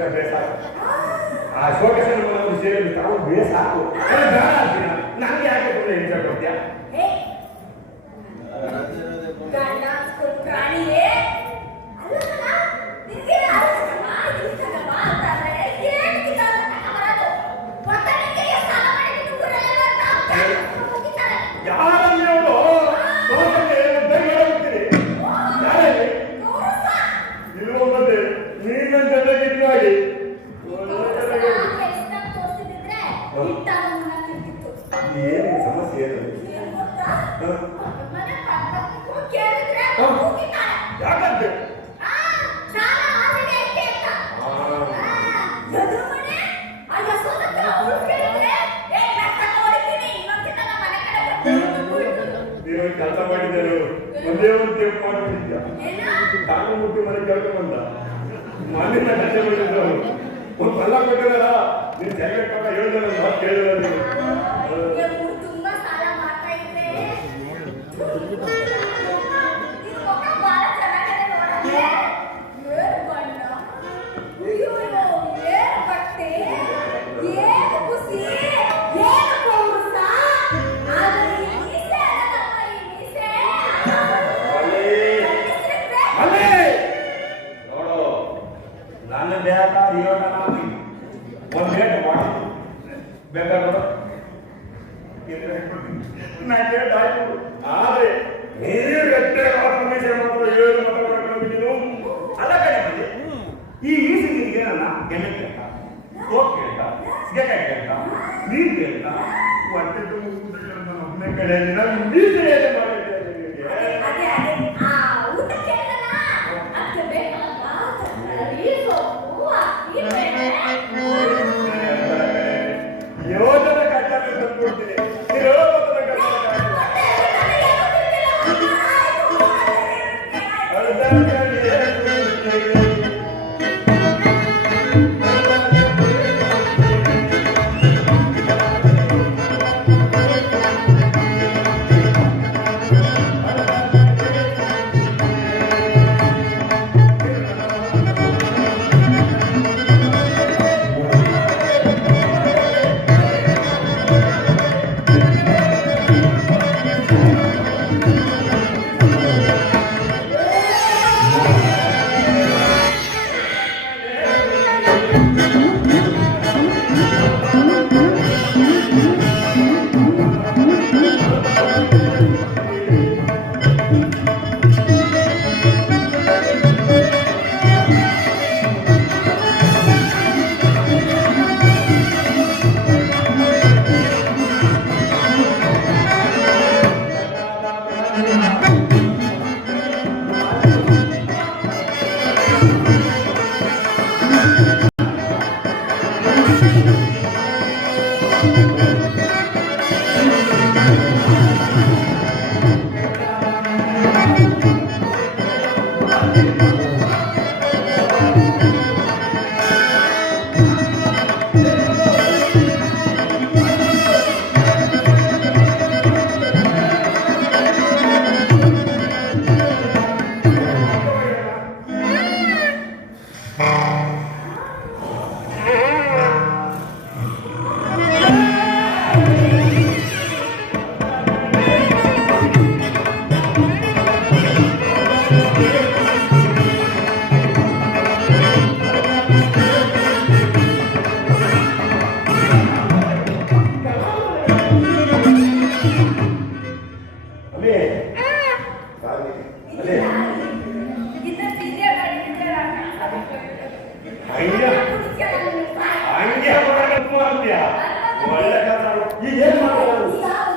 ಆ ಶೋಕೇಶನ್ ಒಂದು ಸೇರಿ ತಗೊಂಡು ಬೇರೆ ಸಾಕು ನಂಗೆ ಯಾಕೆ ಕೂಡ ಎಂಜಾಯ್ ಕೊಡ್ತೀಯಾ ಏನು ಸಮಸ್ಯೆ ಯಾಕಂತೆ ಕೆಲಸ ಮಾಡಿದ್ದೇನೆ ಒಂದೇ ಒಂದು ತೇಪ್ ಮಾಡಿದ್ಯ ಕಾಲು ಮುಟ್ಟಿ ಮನೆ ಕೇಳ್ಕೊಂಬಂದ ಮನೆಯಿಂದ ಕಷ್ಟ ಮಾಡಿದ್ರು ಒಂದು ಪಲ್ಲ ಕೊಟ್ಟಿದಾರ ನೀನ್ ಜಗಕ್ಕ ಹೇಳಿದ ಕೇಳಿದ ಆದ್ರೆ ಅಲ್ಲ ಕಡೆ ಬಂದೆ ಈ ಈಸಿಗೆ ನನ್ನ ಗೆಲೆ ಕೇಳ್ತಾ ಸೋಪ್ ಕೇಳ್ತಾ ಸಿಗಕಾಯಿ ಕೇಳ್ತಾ ನೀರು ಕೇಳ್ತಾ ಹೊಟ್ಟೆ ಒಮ್ಮೆ ಕಡೆ ಯೋಜನೆ ಕಟ್ಟಾಗಿ ತಂದ್ಕೊಡ್ತೀನಿ ಹಂಗೆ ಒಳ್ಳೆ ಕೆಲಸ ಈಗ ಏನ್ ಮಾಡ್ತಾರೆ